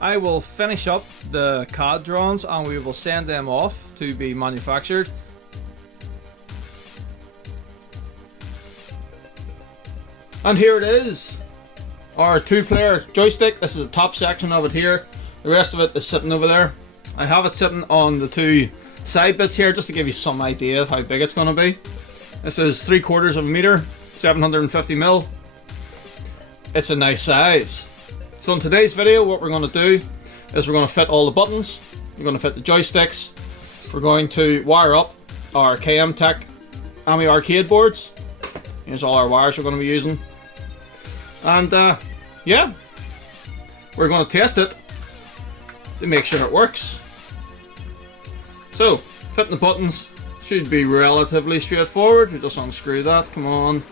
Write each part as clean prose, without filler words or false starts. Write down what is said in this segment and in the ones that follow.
I will finish up the CAD drawings and we will send them off to be manufactured. And here it is, our 2-player joystick. This is the top section of it here. The rest of it is sitting over there. I have it sitting on the 2 side bits here just to give you some idea of how big it's going to be. This is 3/4 of a meter, 750mm. It's a nice size. So in today's video, what we're going to do is we're going to fit all the buttons, we're going to fit the joysticks, we're going to wire up our KM Tech AmiArcade boards. Here's all our wires we're going to be using. And yeah, we're going to test it to make sure it works. So, fitting the buttons should be relatively straightforward. We just unscrew that, come on.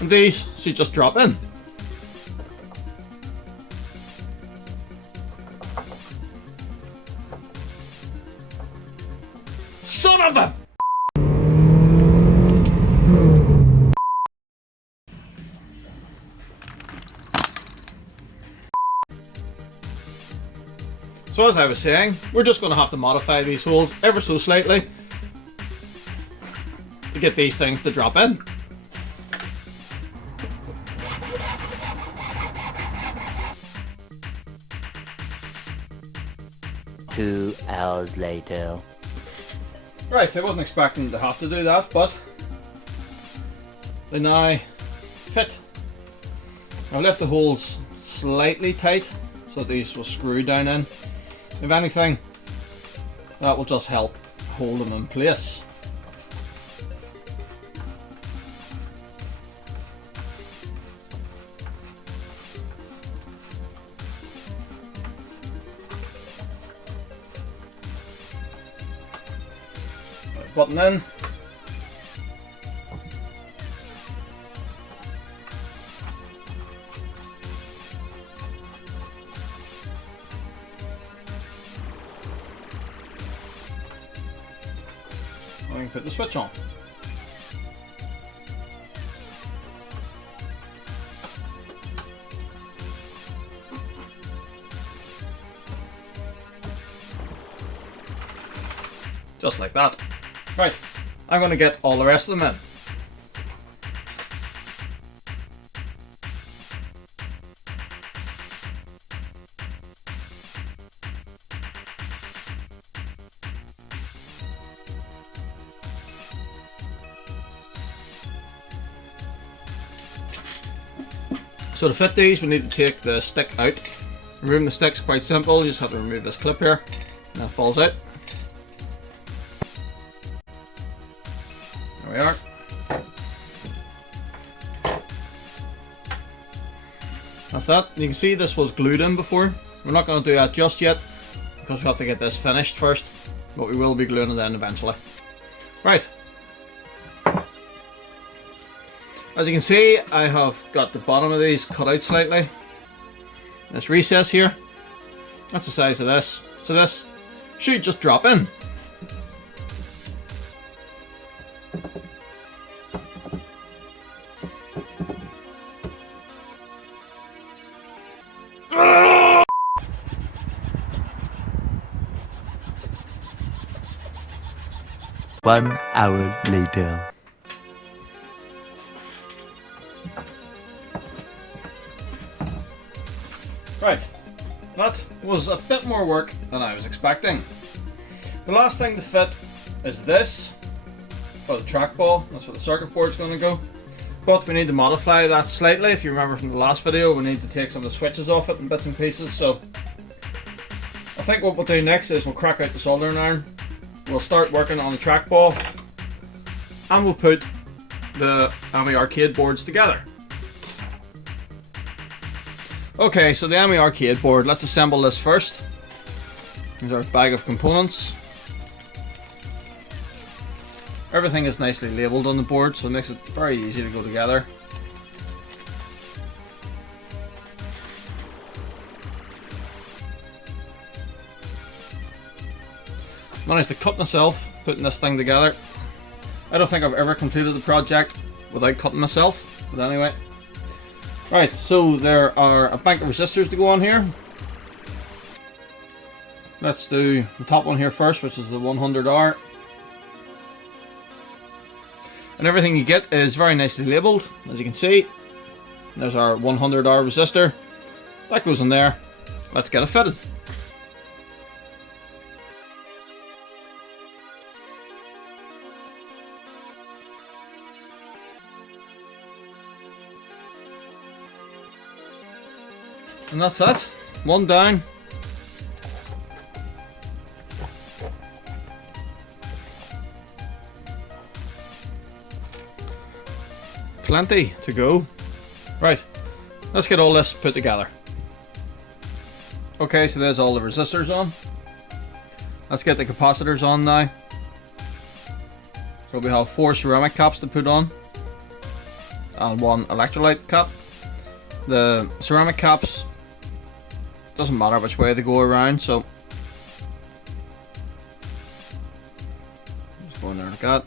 And these should just drop in. Son of a... So as I was saying, we're just going to have to modify these holes ever so slightly to get these things to drop in. Two hours later. Right, I wasn't expecting to have to do that, but they now fit. I've left the holes slightly tight so that these will screw down in. If anything, that will just help hold them in place. Button in. I can put the switch on. Just like that. Right, I'm going to get all the rest of them in. So to fit these, we need to take the stick out. Removing the stick's quite simple, you just have to remove this clip here, and that falls out. There we are. That's that. You can see this was glued in before. We're not going to do that just yet, because we have to get this finished first, but we will be gluing it in eventually. Right. As you can see, I have got the bottom of these cut out slightly. This recess here, that's the size of this. So this should just drop in. One hour later. Right, that was a bit more work than I was expecting. The last thing to fit is this, for the trackball. That's where the circuit board's going to go. But we need to modify that slightly. If you remember from the last video, we need to take some of the switches off it in bits and pieces. So I think what we'll do next is we'll crack out the soldering iron. We'll start working on the trackball, and we'll put the AmiArcade boards together. Okay, so the AmiArcade board, let's assemble this first. Here's our bag of components. Everything is nicely labelled on the board, so it makes it very easy to go together. Managed to cut myself putting this thing together. I don't think I've ever completed the project without cutting myself, but anyway. Right, so there are a bank of resistors to go on here. Let's do the top one here first, which is the 100R. And everything you get is very nicely labelled, as you can see. There's our 100R resistor. That goes in there. Let's get it fitted. And that's that. One down. Plenty to go. Right, let's get all this put together. Okay, so there's all the resistors on. Let's get the capacitors on now. So we have 4 ceramic caps to put on and 1 electrolyte cap. The ceramic caps, doesn't matter which way they go around, so just go in there like that.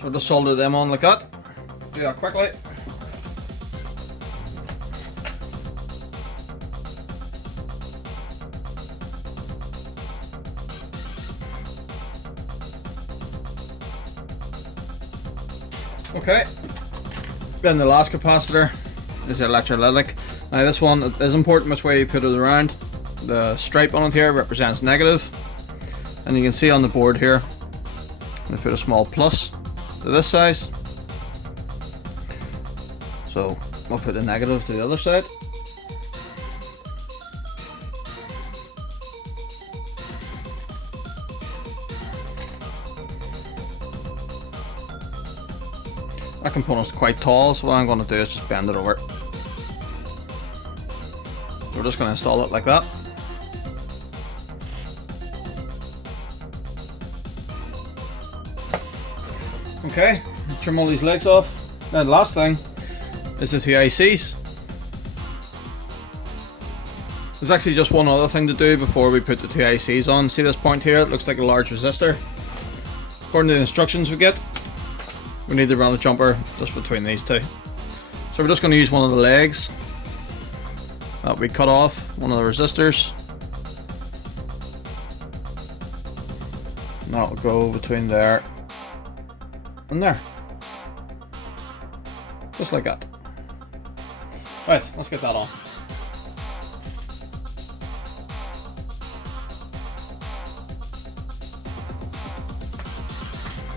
So just solder them on like that. Do that quickly. Okay. Then the last capacitor is the electrolytic. Now this one is important which way you put it around. The stripe on it here represents negative, and you can see on the board here they put a small plus to this size, so we'll put the negative to the other side. That component's quite tall, so what I'm going to do is just bend it over. We're just going to install it like that. Okay, trim all these legs off. Now the last thing is the 2 ICs. There's actually just one other thing to do before we put the 2 ICs on. See this point here? It looks like a large resistor. According to the instructions we get, we need to run a jumper just between these two. So we're just going to use one of the legs that we cut off, one of the resistors. And that will go between there and there. Just like that. Right, let's get that on.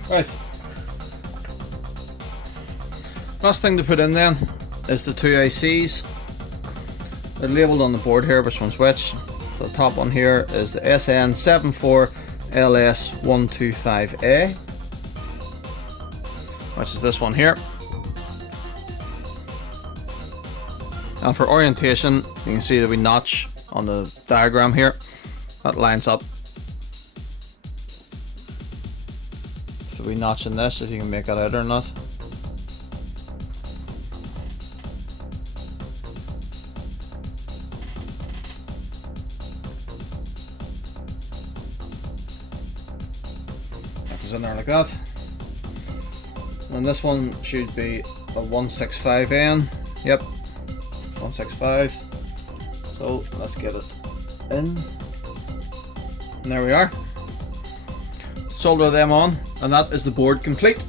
Right. Last thing to put in then is the 2 ICs. They're labelled on the board here which one's which. So the top one here is the SN74LS125A, which is this one here. And for orientation, you can see that we notch on the diagram here. That lines up. So we notch in this, if you can make that out or not. That goes in there like that. And this one should be a 165N. Yep, 165. So let's get it in. And there we are. Solder them on, and that is the board complete.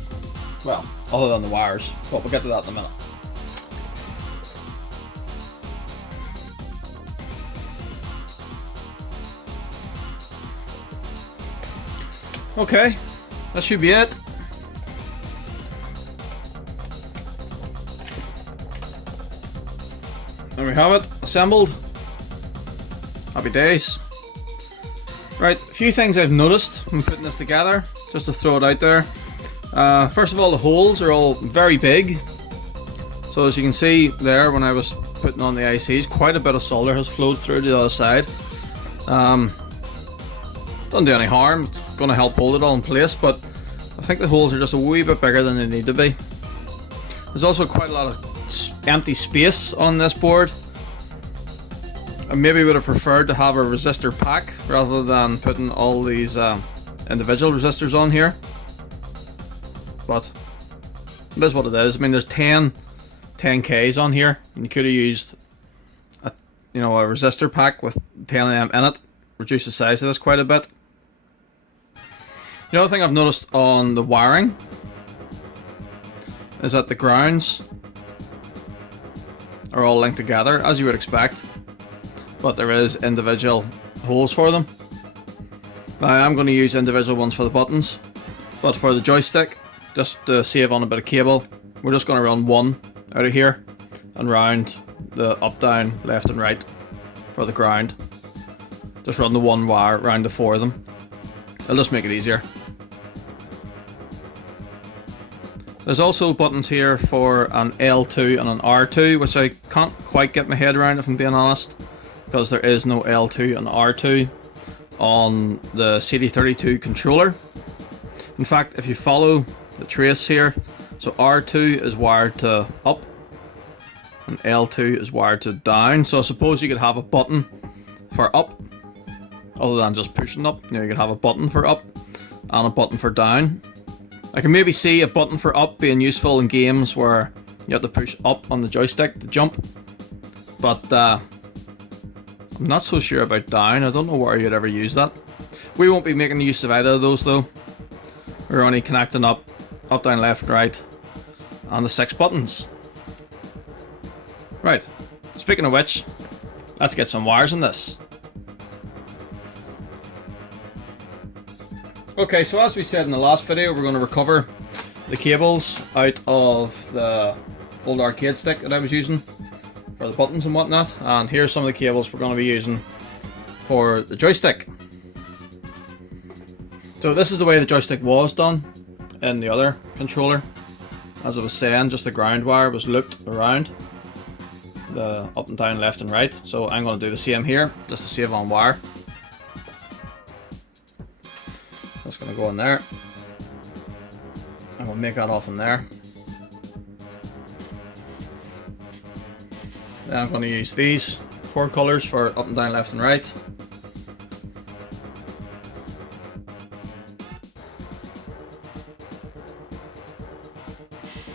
Well, other than the wires, but we'll get to that in a minute. Okay, that should be it. There we have it, assembled. Happy days. Right, a few things I've noticed when putting this together, just to throw it out there. First of all, the holes are all very big. So as you can see there, when I was putting on the ICs, quite a bit of solder has flowed through to the other side. Doesn't do any harm, it's going to help hold it all in place, but I think the holes are just a wee bit bigger than they need to be. There's also quite a lot of empty space on this board. I maybe would have preferred to have a resistor pack rather than putting all these individual resistors on here. But it is what it is. I mean, there's 10Ks on here, and you could have used a resistor pack with 10 of them in it. Reduce the size of this quite a bit. The other thing I've noticed on the wiring is that the grounds are all linked together, as you would expect, but there is individual holes for them. Now, I'm going to use individual ones for the buttons, but for the joystick, just to save on a bit of cable, we're just going to run one out of here and round the up, down, left and right for the ground. Just run the one wire round the 4 of them. It'll just make it easier. There's also buttons here for an L2 and an R2, which I can't quite get my head around, if I'm being honest, because there is no L2 and R2 on the CD32 controller. In fact, if you follow the trace here, so R2 is wired to up and L2 is wired to down. So I suppose you could have a button for up other than just pushing up. You could have a button for up and a button for down. I can maybe see a button for up being useful in games where you have to push up on the joystick to jump, but I'm not so sure about down. I don't know where you'd ever use that. We won't be making use of either of those though. We're only connecting up, down, left, right, and the 6 buttons. Right, speaking of which, let's get some wires in this. Okay, so as we said in the last video, we're going to recover the cables out of the old arcade stick that I was using for the buttons and whatnot, and here's some of the cables we're going to be using for the joystick. So this is the way the joystick was done in the other controller. As I was saying, just the ground wire was looped around the up and down, left and right. So I'm going to do the same here, just to save on wire. That's going to go in there. And we'll make that off in there. Then I'm going to use these 4 colours for up and down, left and right.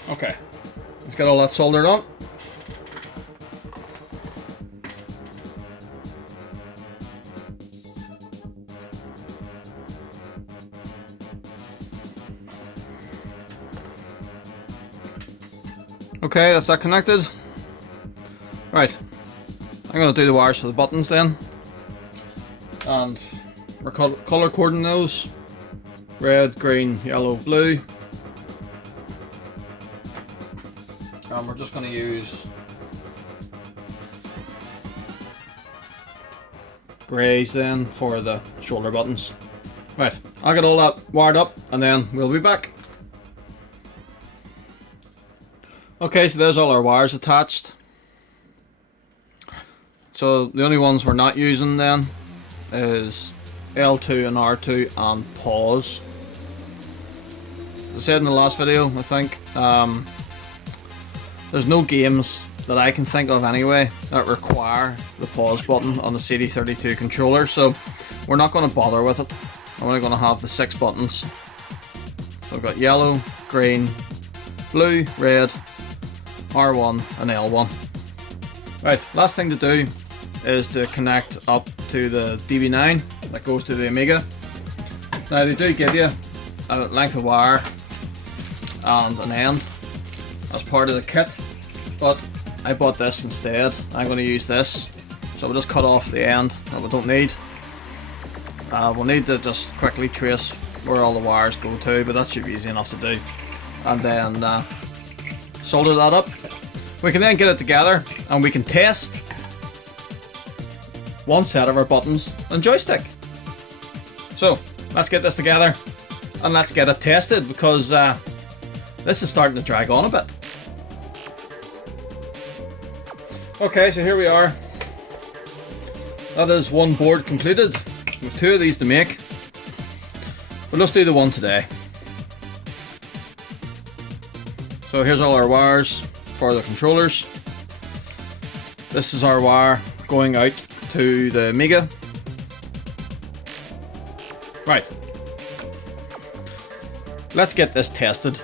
Okay, let's get all that soldered on. Okay, that's that connected. Right, I'm going to do the wires for the buttons then. And we're color coding those. Red, green, yellow, blue. And we're just going to use greys then for the shoulder buttons. Right, I'll get all that wired up and then we'll be back. Okay, so there's all our wires attached. So the only ones we're not using then is L2 and R2 and pause. As I said in the last video, I think, there's no games that I can think of anyway that require the pause button on the CD32 controller, so we're not going to bother with it. I'm only going to have the 6 buttons. So I've got yellow, green, blue, red, R1 and L1. Right, last thing to do is to connect up to the DB9 that goes to the Amiga. Now they do give you a length of wire and an end as part of the kit, but I bought this instead. I'm going to use this, so we'll just cut off the end that we don't need. We'll need to just quickly trace where all the wires go to, but that should be easy enough to do. And then solder that up. We can then get it together and we can test one set of our buttons and joystick. So let's get this together and let's get it tested, because this is starting to drag on a bit. Okay, so here we are. That is one board completed. We have 2 of these to make. But let's do the one today. So here's all our wires for the controllers. This is our wire going out to the Amiga. Right. Let's get this tested.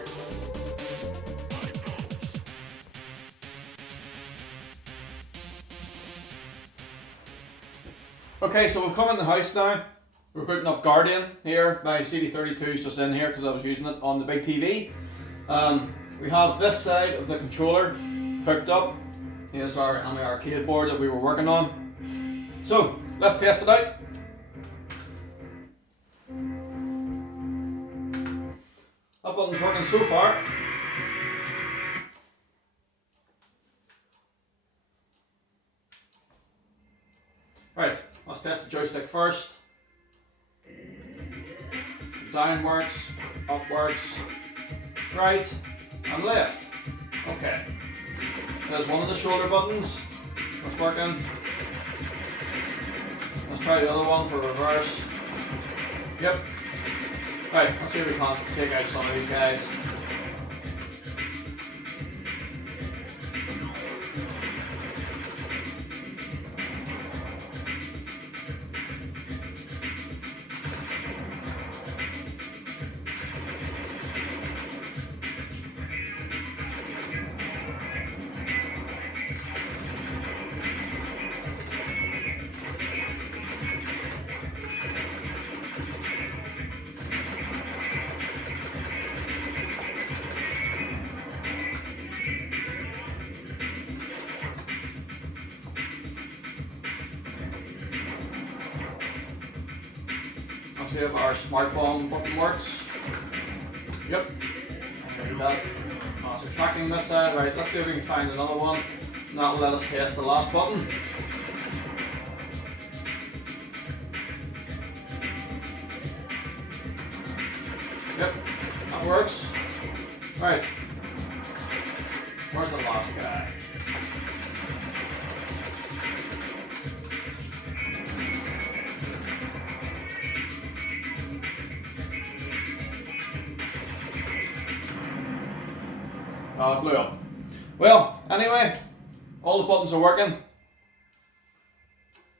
Okay, so we've come in the house now. We're putting up Guardian here. My CD32 is just in here because I was using it on the big TV. We have this side of the controller hooked up. Here's our AmiArcade board that we were working on. So, let's test it out. That button's working so far. Right, let's test the joystick first. Down works, up works, right and left. Okay. There's one of the shoulder buttons. That's working. Let's try the other one for reverse. Yep. Right, let's see if we can take out some of these guys. Let's see if our smart bomb button works. Yep. Okay, that. So tracking this side. Right, let's see if we can find another one. And that will let us test the last button. Yep, that works. Right. Where's the last guy? Oh, it blew up. Well, anyway, all the buttons are working.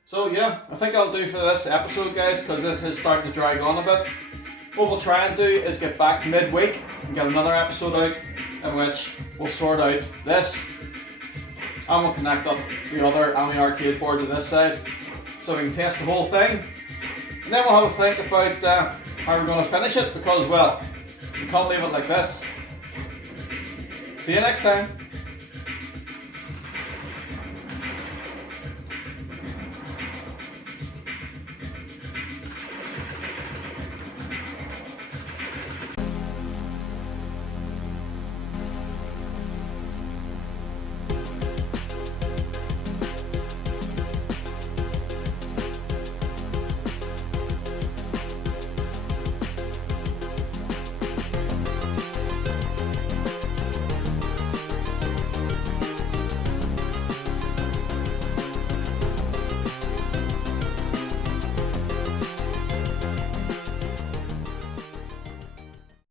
So yeah, I think I'll do for this episode, guys, because this is starting to drag on a bit. What we'll try and do is get back midweek and get another episode out in which we'll sort out this and we'll connect up the other AmiArcade board to this side so we can test the whole thing. And then we'll have a think about how we're going to finish it because, well, we can't leave it like this. See you next time.